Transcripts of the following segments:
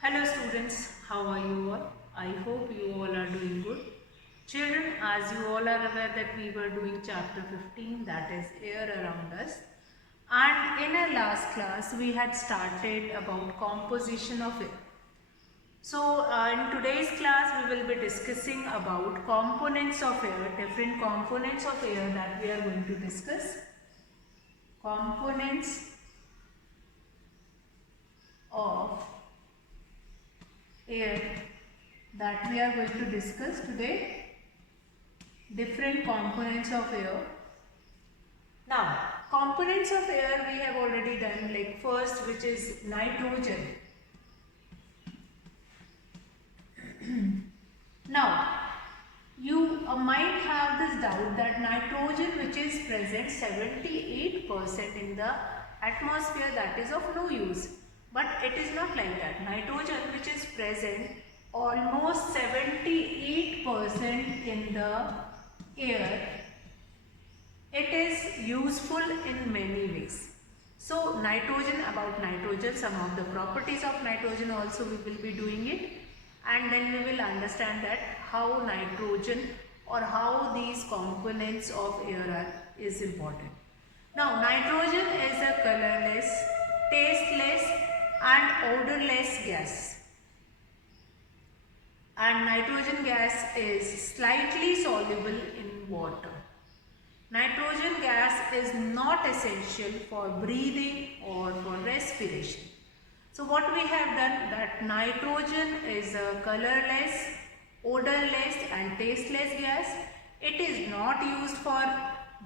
Hello students, how are you all? I hope you all are doing good. Children, as you all are aware that we were doing chapter 15, that is air around us. And in our last class we had started about composition of air. So in today's class we will be discussing about components of air, different components of air that we are going to discuss. Components of air that we are going to discuss today. Different components of air. Now, components of air we have already done, like first, which is nitrogen. Now, you might have this doubt that nitrogen, which is present 78% in the atmosphere, that is of no use. But it is not like that. Nitrogen, which is present almost 78% in the air, it is useful in many ways. So nitrogen, about nitrogen, some of the properties of nitrogen also we will be doing it, and then we will understand that how nitrogen or how these components of air is important. Now nitrogen is a colorless, tasteless and odorless gas. And nitrogen gas is slightly soluble in water. Nitrogen gas is not essential for breathing or for respiration. So what we have done, that nitrogen is a colorless, odorless and tasteless gas. It is not used for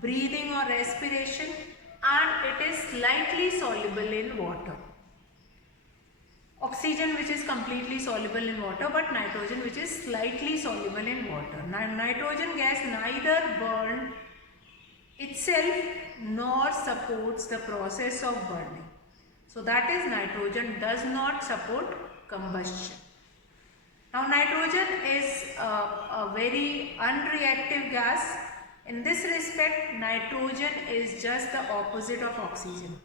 breathing or respiration, and it is slightly soluble in water. Oxygen, which is completely soluble in water, but nitrogen, which is slightly soluble in water. Nitrogen gas neither burns itself nor supports the process of burning. So that is, nitrogen does not support combustion. Now nitrogen is a very unreactive gas. In this respect, nitrogen is just the opposite of oxygen,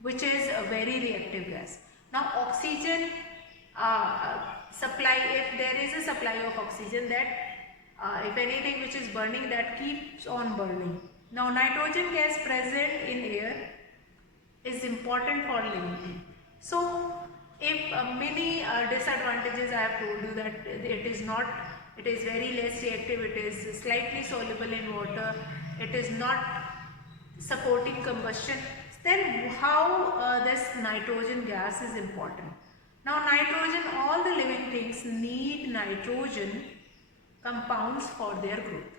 which is a very reactive gas. Now oxygen supply, if there is a supply of oxygen, that if anything which is burning, that keeps on burning. Now nitrogen gas present in air is important for living. So if many disadvantages I have told you, that it is very less reactive, it is slightly soluble in water, it is not supporting combustion, then how this nitrogen gas is important. Now nitrogen, all the living things need nitrogen compounds for their growth.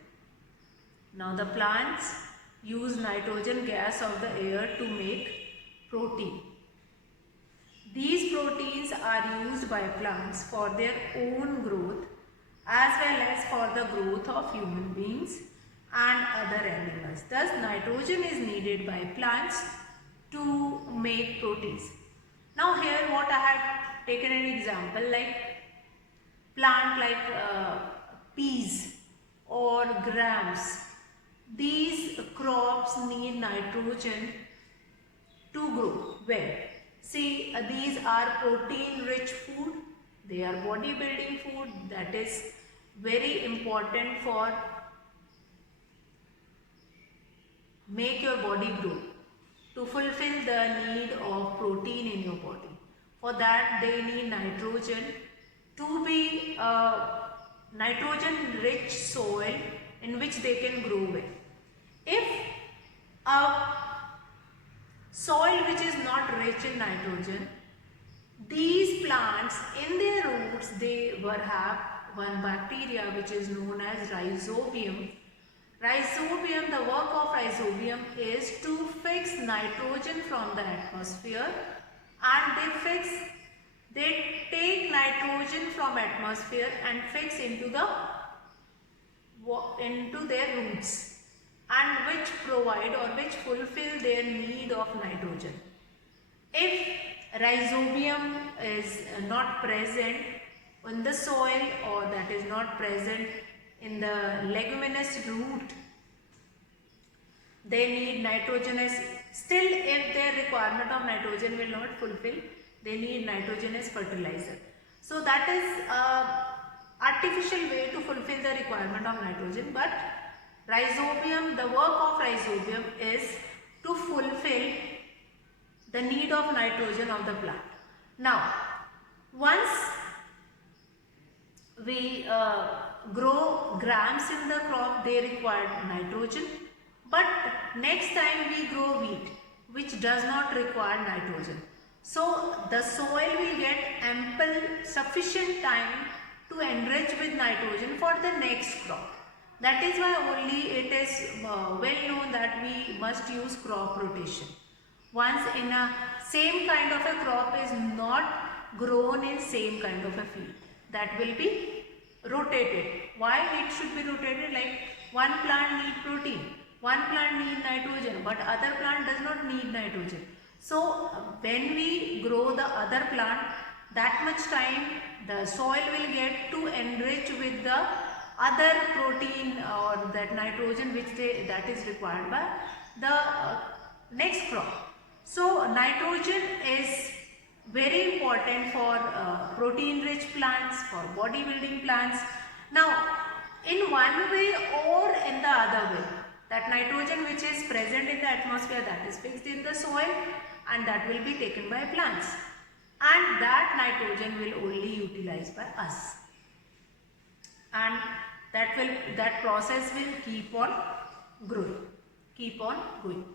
Now the plants use nitrogen gas of the air to make protein. These proteins are used by plants for their own growth as well as for the growth of human beings and other animals. Thus nitrogen is needed by plants to make proteins. Now here what I have taken an example, like plant like peas or grams. These crops need nitrogen to grow well. See, these are protein rich food, they are body building food, that is very important for make your body grow, to fulfill the need of protein in your body. For that they need nitrogen to be nitrogen rich soil in which they can grow well. If a soil which is not rich in nitrogen, these plants in their roots, they will have one bacteria which is known as rhizobium. Rhizobium, the work of rhizobium is to fix nitrogen from the atmosphere, and they take nitrogen from atmosphere and fix into their roots, and which provide or which fulfill their need of nitrogen. If rhizobium is not present in the soil, or that is not present in the leguminous root, they need nitrogenous. Still, if their requirement of nitrogen will not fulfill, they need nitrogenous fertilizer. So that is artificial way to fulfill the requirement of nitrogen, but rhizobium, the work of rhizobium is to fulfill the need of nitrogen of the plant. Now, once we grow grams in the crop, they require nitrogen, but next time we grow wheat, which does not require nitrogen. So the soil will get ample, sufficient time to enrich with nitrogen for the next crop. That is why only it is well known that we must use crop rotation. Once in a same kind of a crop is not grown in same kind of a field, that will be rotated. Why it should be rotated? Like one plant need protein, one plant need nitrogen, but other plant does not need nitrogen. So when we grow the other plant, that much time the soil will get to enrich with the other protein or that nitrogen that is required by the next crop. So nitrogen is very important for protein rich plants, for bodybuilding plants. Now in one way or in the other way, that nitrogen which is present in the atmosphere, that is fixed in the soil and that will be taken by plants, and that nitrogen will only utilized by us, and that process will keep on going.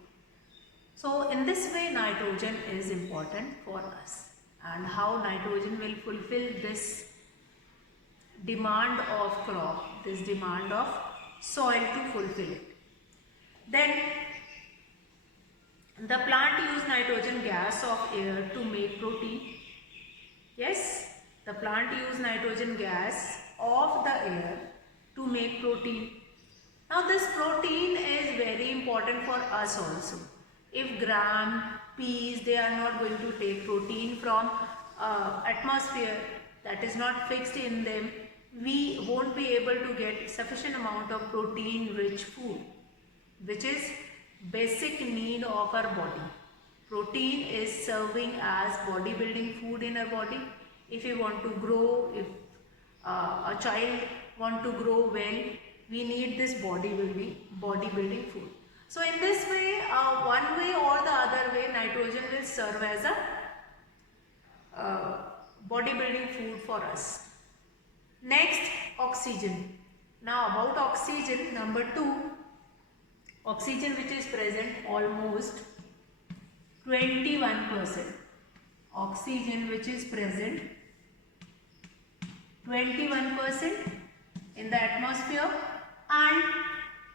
So in this way nitrogen is important for us, and how nitrogen will fulfill this demand of crop, this demand of soil to fulfill it. Then the plant use nitrogen gas of air to make protein. Yes, the plant use nitrogen gas of the air to make protein. Now this protein is very important for us also. If gram, peas, they are not going to take protein from atmosphere, that is not fixed in them, we won't be able to get sufficient amount of protein rich food, which is basic need of our body. Protein is serving as bodybuilding food in our body. If we want to grow, if a child want to grow well, we need this bodybuilding food. So in this way, one way or the other way, nitrogen will serve as a bodybuilding food for us. Next, oxygen. Now about oxygen, number 2, oxygen which is present almost 21%. Oxygen which is present 21% in the atmosphere, and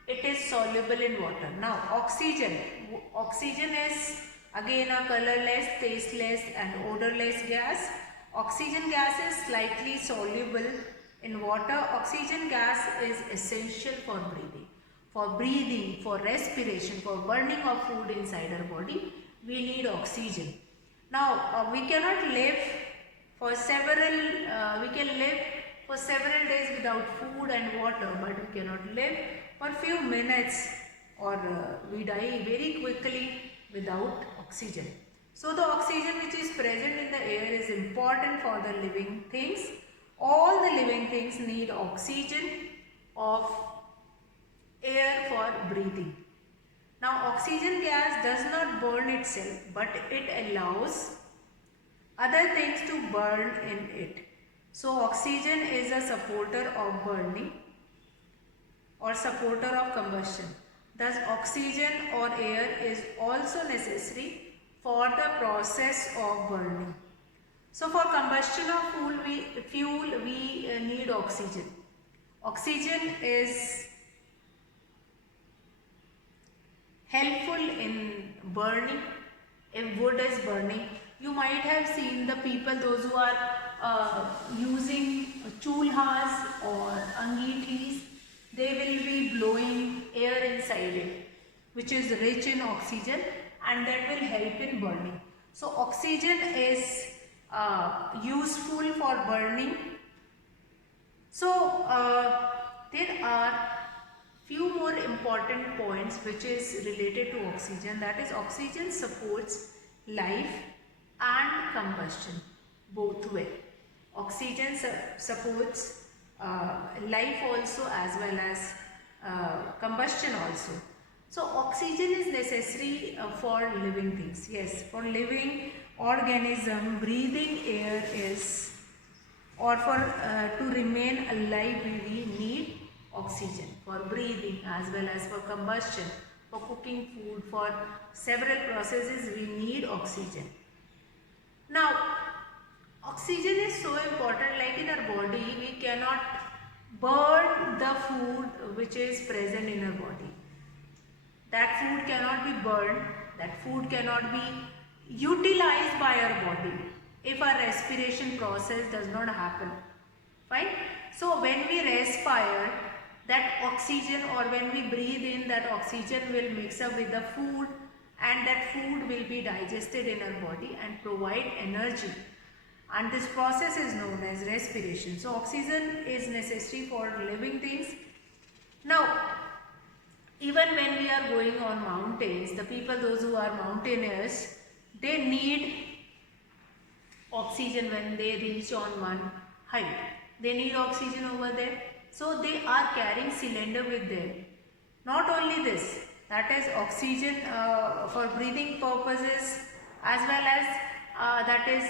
it is soluble in water. Now oxygen is again a colorless, tasteless and odorless gas. Oxygen gas is slightly soluble in water. Oxygen gas is essential for breathing, for respiration, for burning of food inside our body. We need oxygen. Now we cannot live for several days without food and water, but we cannot live for few minutes, or we die very quickly without oxygen. So the oxygen which is present in the air is important for the living things. All the living things need oxygen of air for breathing. Now oxygen gas does not burn itself, but it allows other things to burn in it. So oxygen is a supporter of burning or supporter of combustion. Thus oxygen or air is also necessary for the process of burning. So for combustion of fuel we need oxygen. Oxygen is helpful in burning. If wood is burning, you might have seen the people, those who are using chulhas or angitis, they will be blowing air inside it, which is rich in oxygen, and that will help in burning. So oxygen is useful for burning. So there are few more important points which is related to oxygen, that is oxygen supports life and combustion both way. oxygen supports life also, as well as combustion also. So oxygen is necessary for living things. Yes, for living organism, breathing air is, or for to remain alive, we need oxygen for breathing as well as for combustion, for cooking food, for several processes we need oxygen. Now, oxygen is so important, like in our body, we cannot burn the food which is present in our body. That food cannot be burned, that food cannot be utilized by our body if our respiration process does not happen. Fine? So when we respire, that oxygen, or when we breathe in, that oxygen will mix up with the food, and that food will be digested in our body and provide energy. And this process is known as respiration. So oxygen is necessary for living things. Now, even when we are going on mountains, the people, those who are mountaineers, they need oxygen when they reach on one height. They need oxygen over there. So they are carrying cylinder with them. Not only this, that is oxygen for breathing purposes, as well as that is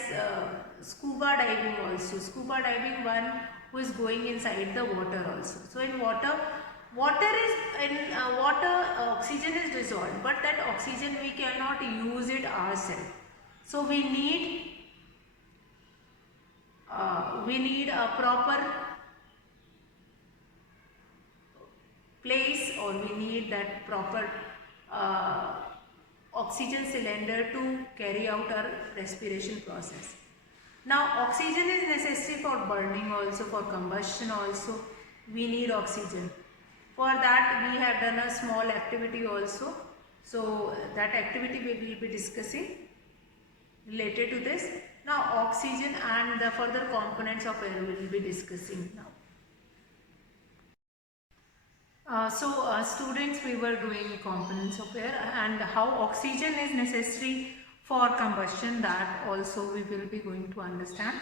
scuba diving also. Scuba diving, one who is going inside the water also. So in water oxygen is dissolved, but that oxygen we cannot use it ourselves. So we need a proper place, or we need that proper oxygen cylinder to carry out our respiration process. Now, oxygen is necessary for burning also, for combustion also. We need oxygen. For that, we have done a small activity also. So that activity we will be discussing related to this. Now, oxygen and the further components of air we will be discussing now. Students, we were doing components of air and how oxygen is necessary for combustion, that also we will be going to understand.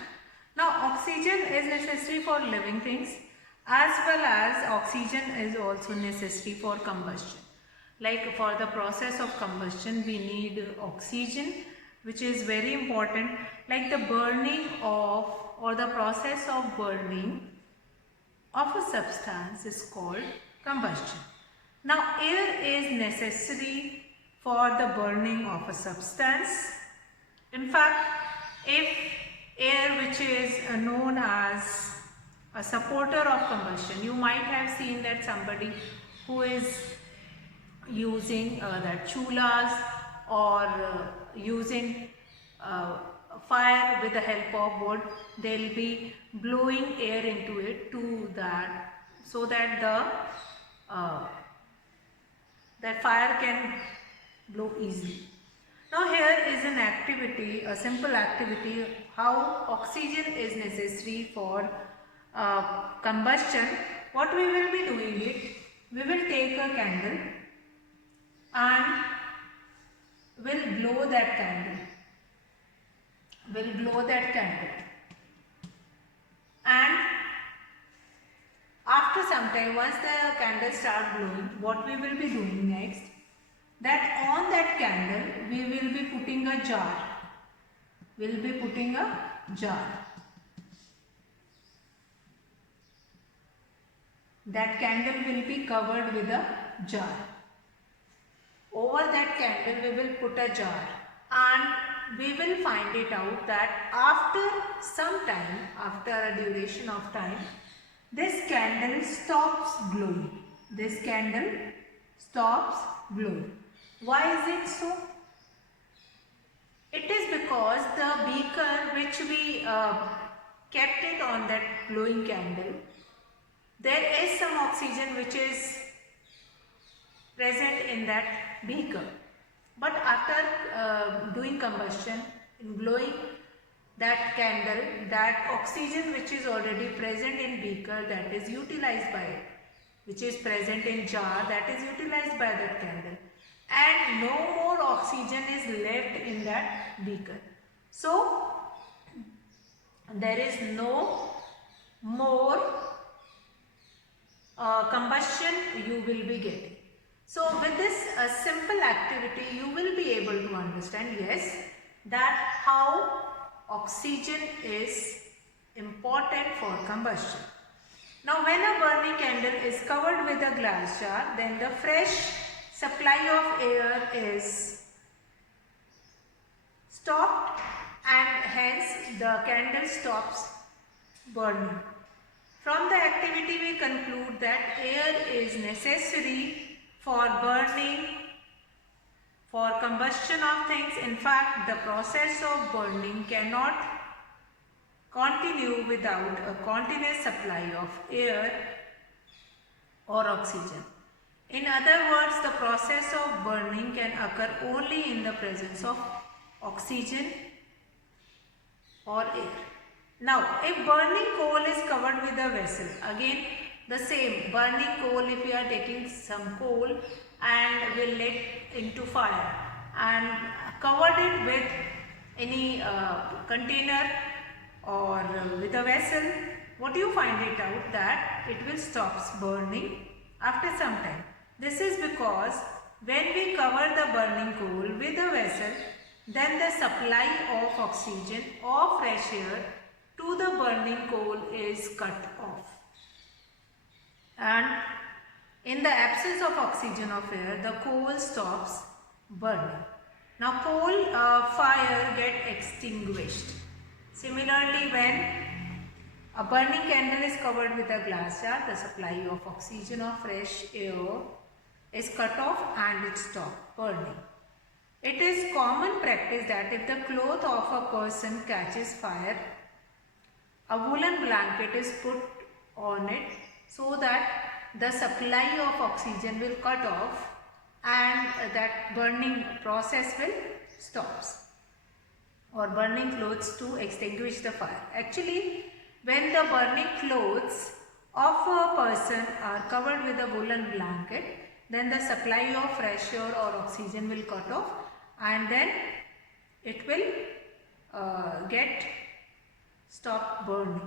Now, oxygen is necessary for living things, as well as oxygen is also necessary for combustion. Like for the process of combustion, we need oxygen, which is very important. Like the burning of, or the process of burning of a substance is called combustion. Now, air is necessary for the burning of a substance. In fact, if air, which is known as a supporter of combustion, you might have seen that somebody who is using that chulas, or using fire with the help of wood, they will be blowing air into it to that, so that that fire can blow easily. Now here is an activity, a simple activity, how oxygen is necessary for combustion. What we will be doing it, we will take a candle and will blow that candle. And after some time, once the candle starts glowing, what we will be doing next, that on that candle we will be putting a jar. That candle will be covered with a jar. Over that candle we will put a jar, and we will find it out that after some time, after a duration of time, this candle stops glowing. Why is it so? It is because the beaker which we kept it on that glowing candle, there is some oxygen which is present in that beaker. But after doing combustion, in blowing that candle, that oxygen which is already present in beaker, that is utilized by it, which is present in jar, that is utilized by that candle, and no more oxygen is left in that beaker. So there is no more combustion you will be getting. So with this simple activity you will be able to understand, yes, that how oxygen is important for combustion. Now when a burning candle is covered with a glass jar, then the fresh supply of air is stopped and hence the candle stops burning. From the activity we conclude that air is necessary for burning, for combustion of things. In fact, the process of burning cannot continue without a continuous supply of air or oxygen. In other words, the process of burning can occur only in the presence of oxygen or air. Now, if burning coal is covered with a vessel, again the same, burning coal, if we are taking some coal and will let into fire and covered it with any container or with a vessel, what do you find it out? That it will stop burning after some time. This is because when we cover the burning coal with a vessel, then the supply of oxygen or fresh air to the burning coal is cut off. And in the absence of oxygen or air, the coal stops burning. Now coal fire get extinguished. Similarly, when a burning candle is covered with a glass jar, the supply of oxygen or fresh air is cut off and it stops burning. It is common practice that if the cloth of a person catches fire, a woolen blanket is put on it so that the supply of oxygen will cut off and that burning process will stop, or burning clothes to extinguish the fire. Actually, when the burning clothes of a person are covered with a woolen blanket, then the supply of fresh air or oxygen will cut off and then it will get stop burning.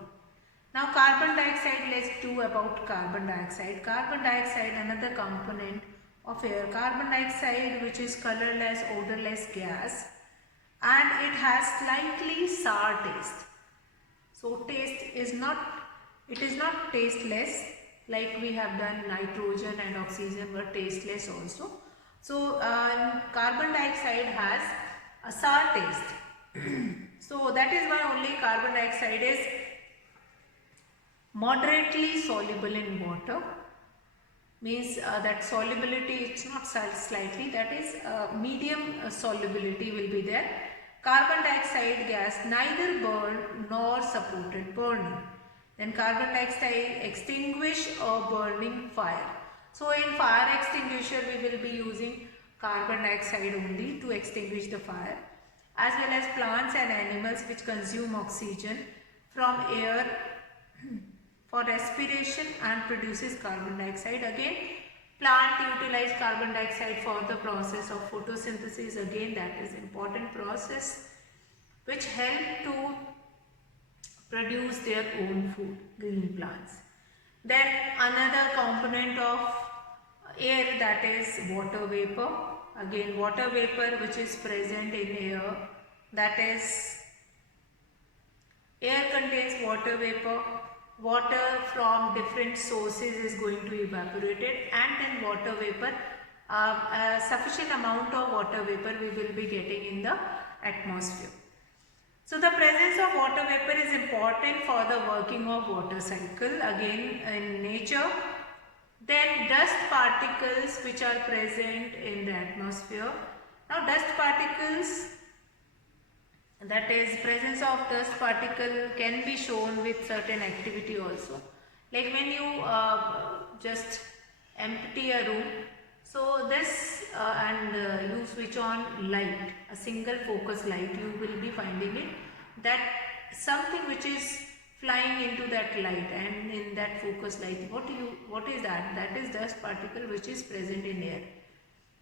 Now carbon dioxide, let's do about carbon dioxide. Carbon dioxide, another component of air. Carbon dioxide, which is colorless, odorless gas, and it has slightly sour taste. So taste is not, it is not tasteless like we have done nitrogen and oxygen were tasteless also. So carbon dioxide has a sour taste. So that is why only carbon dioxide is moderately soluble in water. Means that solubility, it's not slightly, that is medium solubility will be there. Carbon dioxide gas neither burn nor supported burning. Then carbon dioxide extinguish a burning fire. So in fire extinguisher we will be using carbon dioxide only to extinguish the fire, as well as plants and animals which consume oxygen from air for respiration and produces carbon dioxide. Again, plant utilize carbon dioxide for the process of photosynthesis. Again, that is important process which help to produce their own food, green plants. Then another component of air, that is water vapor. Again, water vapor which is present in air, that is air contains water vapor. Water from different sources is going to evaporate it, and then water vapor, a sufficient amount of water vapor we will be getting in the atmosphere. So the presence of water vapor is important for the working of water cycle, again in nature. Then dust particles which are present in the atmosphere. Now dust particles, that is presence of dust particle can be shown with certain activity also. Like when you just empty a room, so this and you switch on light, a single focus light, you will be finding it that something which is flying into that light, and in that focus light, what is that? That is dust particle which is present in air.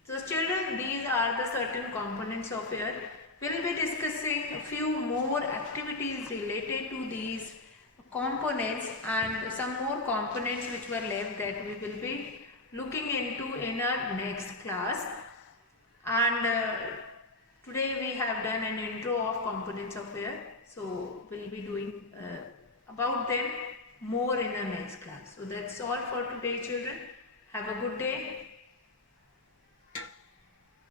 So children, these are the certain components of air We'll be discussing a few more activities related to these components and some more components which were left that we will be looking into in our next class. And today we have done an intro of components of air, so we'll be doing about them more in the next class. So that's all for today, children. Have a good day.